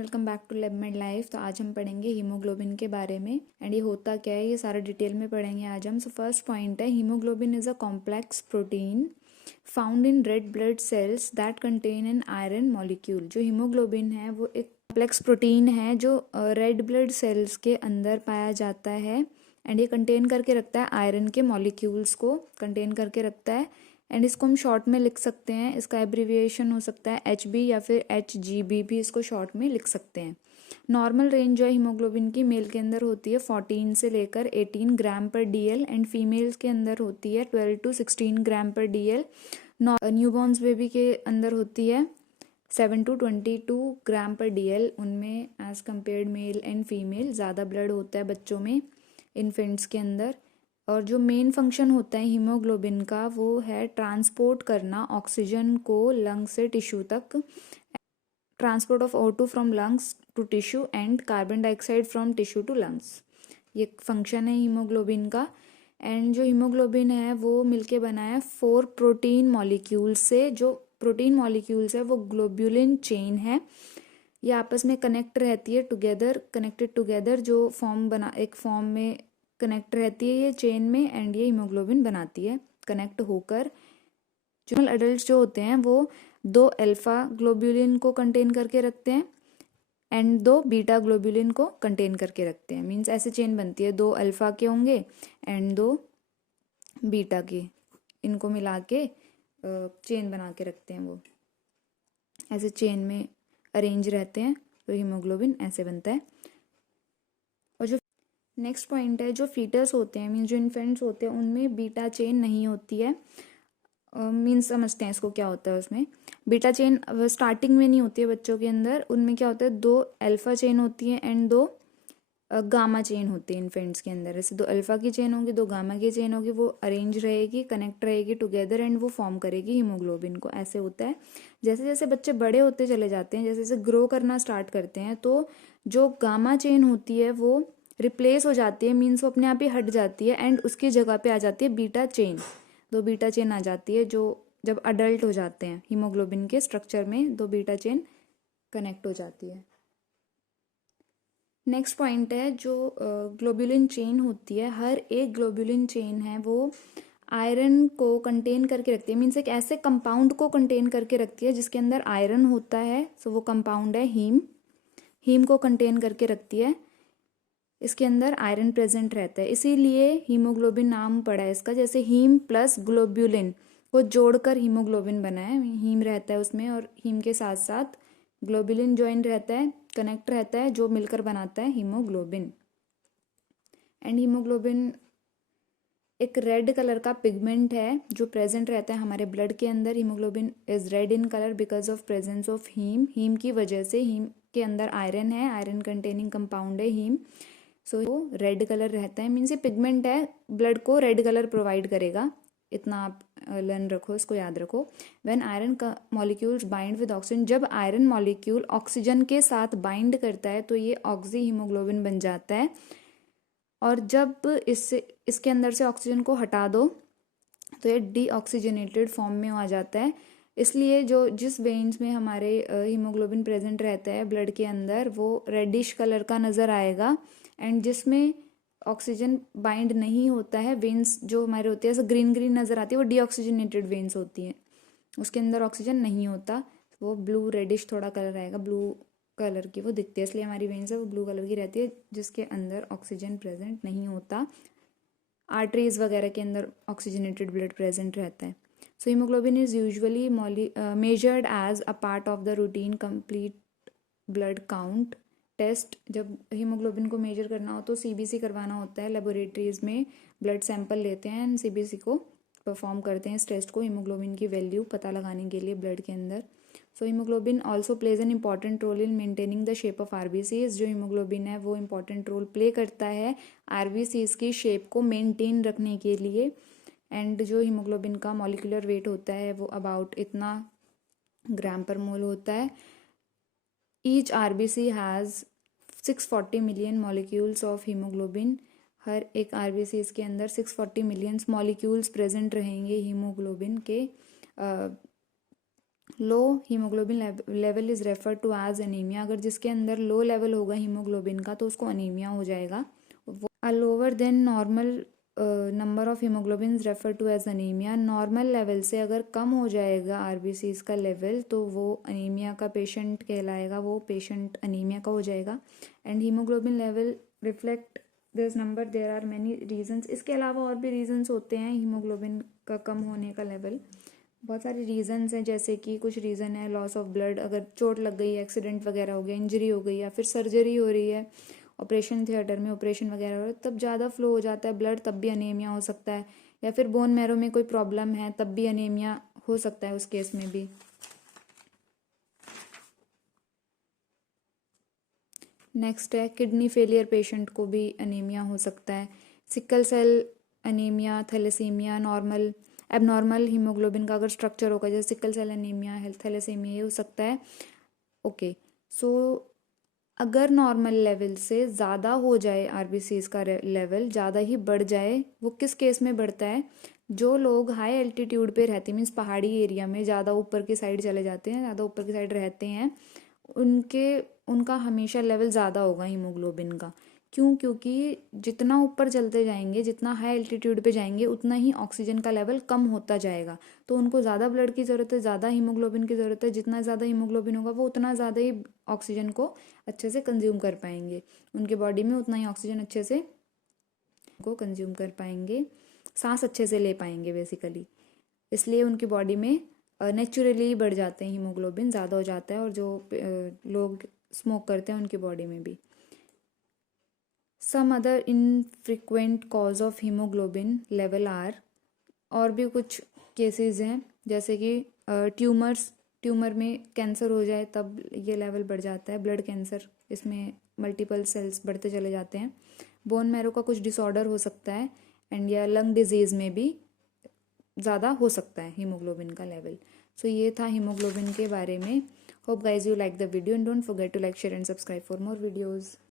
Welcome back to live my life. तो आज हम पढ़ेंगे हीमोग्लोबिन के बारे में एंड ये होता क्या है, ये सारा डिटेल में पढ़ेंगे आज हम। सो फर्स्ट पॉइंट है, haemoglobin is a complex protein found in red blood cells that contain an iron molecule. जो हीमोग्लोबिन है वो एक कॉम्प्लेक्स प्रोटीन है जो रेड ब्लड सेल्स के अंदर पाया जाता है एंड ये कंटेन करके रखता है आयरन के मॉलिक्यूल्स को कंटेन करके रखता है। एंड इसको हम शॉर्ट में लिख सकते हैं, इसका एब्रीविएशन हो सकता है HB या फिर HGB भी इसको शॉर्ट में लिख सकते हैं। नॉर्मल रेंज जो है हीमोग्लोबिन की मेल के अंदर होती है 14 से लेकर 18 ग्राम पर DL एंड फीमेल्स के अंदर होती है 12 to 16 gram per DL। Newborn's baby के अंदर होती है 7 to 22 ग्राम पर DL। उनमें as compared male and female ज़्यादा ब्लड होता है बच्चों में, इन्फेंट्स के अंदर। और जो मेन फंक्शन होता है हीमोग्लोबिन का वो है ट्रांसपोर्ट करना ऑक्सीजन को लंग से टिश्यू तक, transport of O2 from lungs to tissue and carbon dioxide from tissue to lungs. ये फंक्शन है हीमोग्लोबिन का। एंड जो हीमोग्लोबिन है वो मिलके बना है 4 प्रोटीन मॉलिक्यूल से। जो प्रोटीन मॉलिक्यूल्स है वो ग्लोब्यूलिन चेन है, ये आपस में कनेक्ट रहती है टुगेदर, कनेक्टेड टुगेदर, जो फॉर्म बना एक फॉर्म में कनेक्ट रहती है ये चेन में एंड ये हीमोग्लोबिन बनाती है कनेक्ट होकर। जो एडल्ट जो होते हैं वो 2 अल्फा ग्लोब्यूलिन को कंटेन करके रखते हैं एंड 2 बीटा ग्लोब्यूलिन को कंटेन करके रखते हैं। मीन्स ऐसे चेन बनती है, 2 अल्फा के होंगे एंड 2 बीटा के, इनको मिला के चेन बना के रखते हैं। वो ऐसे चेन में अरेंज रहते हैं तो हीमोग्लोबिन ऐसे बनता है। और जो नेक्स्ट पॉइंट है, जो फीटस होते हैं मीन्स जो इन्फेंट्स होते हैं उनमें बीटा चेन नहीं होती है। मीन्स समझते हैं इसको क्या होता है। उसमें बीटा चेन स्टार्टिंग में नहीं होती है बच्चों के अंदर। उनमें क्या होता है, 2 अल्फा चेन होती है एंड 2 गामा चेन होती है इन्फेंट्स के अंदर। ऐसे 2 अल्फा की चेन होगी, 2 गामा की चेन होगी, वो अरेंज रहेगी, कनेक्ट रहेगी टुगेदर एंड वो फॉर्म करेगी हीमोग्लोबिन को। ऐसे होता है। जैसे जैसे बच्चे बड़े होते चले जाते हैं, जैसे जैसे ग्रो करना स्टार्ट करते हैं, तो जो गामा चेन होती है वो रिप्लेस हो जाती है, मीन्स वो अपने आप ही हट जाती है एंड उसकी जगह पे आ जाती है बीटा चेन। 2 बीटा चेन आ जाती है जो जब अडल्ट हो जाते हैं हीमोग्लोबिन के स्ट्रक्चर में 2 बीटा चेन कनेक्ट हो जाती है। नेक्स्ट पॉइंट है, जो ग्लोब्यूलिन चेन होती है, हर एक ग्लोब्यूलिन चेन है वो आयरन को कंटेन करके रखती है। मीन्स एक ऐसे कंपाउंड को कंटेन करके रखती है जिसके अंदर आयरन होता है। सो वो कंपाउंड है हीम को कंटेन करके रखती है। इसके अंदर आयरन प्रेजेंट रहता है, इसीलिए हीमोग्लोबिन नाम पड़ा है इसका। जैसे हीम प्लस ग्लोब्यूलिन को जोड़कर हीमोग्लोबिन बना है। हीम रहता है उसमें और हीम के साथ साथ ग्लोब्यूलिन ज्वाइन रहता है, कनेक्ट रहता है, जो मिलकर बनाता है हीमोग्लोबिन। एंड हीमोग्लोबिन एक रेड कलर का पिगमेंट है जो प्रेजेंट रहता है हमारे ब्लड के अंदर। Haemoglobin is red in colour because of presence of haem की वजह से। हीम के अंदर आयरन है, आयरन कंटेनिंग कंपाउंड है हीम। सो वो रेड कलर रहता है। मीन्स ये पिगमेंट है, ब्लड को रेड कलर प्रोवाइड करेगा। इतना आप लर्न रखो, इसको याद रखो। When iron molecules bind with oxygen, जब आयरन मॉलिक्यूल ऑक्सीजन के साथ बाइंड करता है तो ये ऑक्सी हीमोग्लोबिन बन जाता है। और जब इसके अंदर से ऑक्सीजन को हटा दो तो ये डीऑक्सीजनेटेड फॉर्म में आ जाता है। इसलिए जो जिस वेन्स में हमारे हीमोग्लोबिन प्रेजेंट रहता है ब्लड के अंदर वो रेडिश कलर का नज़र आएगा। एंड जिसमें ऑक्सीजन बाइंड नहीं होता है, वेन्स जो हमारे होते हैं ऐसे ग्रीन ग्रीन नज़र आती है, वो डीऑक्सीजनेटेड वेन्स होती हैं, उसके अंदर ऑक्सीजन नहीं होता, वो ब्लू रेडिश थोड़ा कलर आएगा, ब्लू कलर की वो दिखती है। इसलिए हमारी वेन्स है वो ब्लू कलर की रहती है जिसके अंदर ऑक्सीजन प्रेजेंट नहीं होता। आर्टरीज वगैरह के अंदर ऑक्सीजनेटेड ब्लड प्रेजेंट रहता है। So haemoglobin is usually measured as a part of the routine complete blood count test. जब हीमोग्लोबिन को मेजर करना हो तो CBC करवाना होता है, लेबोरेटरीज में ब्लड सैंपल लेते हैं एंड CBC को परफॉर्म करते हैं इस टेस्ट को, हीमोग्लोबिन की वैल्यू पता लगाने के लिए ब्लड के अंदर। So haemoglobin also plays an important role in maintaining the shape of RBCs। जो हीमोग्लोबिन है वो इंपॉर्टेंट रोल प्ले करता है RBCs की शेप को मेंटेन रखने के लिए। एंड जो हीमोग्लोबिन का मॉलिक्यूलर वेट होता है वो अबाउट इतना ग्राम पर मोल होता है। Each RBC has 640 million molecules of haemoglobin. हर एक RBC के अंदर 640 मिलियन मॉलिक्यूल्स प्रेजेंट रहेंगे हीमोग्लोबिन के। Low haemoglobin level is refer to as anaemia. अगर जिसके अंदर लो लेवल होगा हीमोग्लोबिन का तो उसको अनीमिया हो जाएगा। A lower than normal number of haemoglobin refer to as anaemia. Normal level से अगर कम हो जाएगा आरबीसीज का लेवल तो वो अनीमिया का पेशेंट कहलाएगा, वो पेशेंट अनीमिया का हो जाएगा। And haemoglobin level reflect this number, there are many reasons. इसके अलावा और भी रीजंस होते हैं हीमोग्लोबिन का कम होने का लेवल, बहुत सारे रीजंस हैं। जैसे कि कुछ रीज़न है लॉस ऑफ ब्लड, अगर चोट लग गई है, एक्सीडेंट वगैरह हो गया, इंजरी हो गई, या फिर सर्जरी हो रही है, ऑपरेशन थिएटर में ऑपरेशन वगैरह हो रहा है, तब ज़्यादा फ्लो हो जाता है ब्लड, तब भी अनीमिया हो सकता है। या फिर बोन मैरो में कोई प्रॉब्लम है तब भी अनीमिया हो सकता है उस केस में भी। नेक्स्ट है किडनी फेलियर पेशेंट को भी अनीमिया हो सकता है। Sickle cell anaemia, thalassaemia, normal abnormal haemoglobin का अगर स्ट्रक्चर होगा, जैसे सिकल सेल अनीमिया, थैलेसीमिया, ये हो सकता है। ओके, सो अगर नॉर्मल लेवल से ज़्यादा हो जाए आरबीसीज का लेवल ज़्यादा ही बढ़ जाए, वो किस केस में बढ़ता है? जो लोग हाई एल्टीट्यूड पे रहते हैं, मीन्स पहाड़ी एरिया में ज़्यादा ऊपर की साइड चले जाते हैं, ज़्यादा ऊपर की साइड रहते हैं, उनका हमेशा लेवल ज़्यादा होगा हीमोग्लोबिन का। क्यों? क्योंकि जितना ऊपर चलते जाएंगे, जितना हाई एल्टीट्यूड पे जाएंगे, उतना ही ऑक्सीजन का लेवल कम होता जाएगा। तो उनको ज़्यादा ब्लड की ज़रूरत है, ज़्यादा हीमोग्लोबिन की ज़रूरत है। जितना ज़्यादा हीमोग्लोबिन होगा वो उतना ज़्यादा ही ऑक्सीजन को अच्छे से कंज्यूम कर पाएंगे, उनके बॉडी में उतना ही ऑक्सीजन अच्छे से को कंज्यूम कर पाएंगे, सांस अच्छे से ले पाएंगे बेसिकली। इसलिए उनकी बॉडी में नेचुरली बढ़ जाते हैं, हीमोग्लोबिन ज़्यादा हो जाता है। और जो लोग स्मोक करते हैं उनकी बॉडी में भी। Some other infrequent cause of haemoglobin level are, और भी कुछ केसेस हैं, जैसे कि ट्यूमर में कैंसर हो जाए तब ये लेवल बढ़ जाता है, ब्लड कैंसर, इसमें मल्टीपल सेल्स बढ़ते चले जाते हैं। बोन मैरो का कुछ डिसऑर्डर हो सकता है, एंड या लंग डिजीज़ में भी ज़्यादा हो सकता है हीमोग्लोबिन का लेवल। सो ये था हीमोग्लोबिन के बारे में। Hope guys you like the video and don't forget to like, share and subscribe for more videos.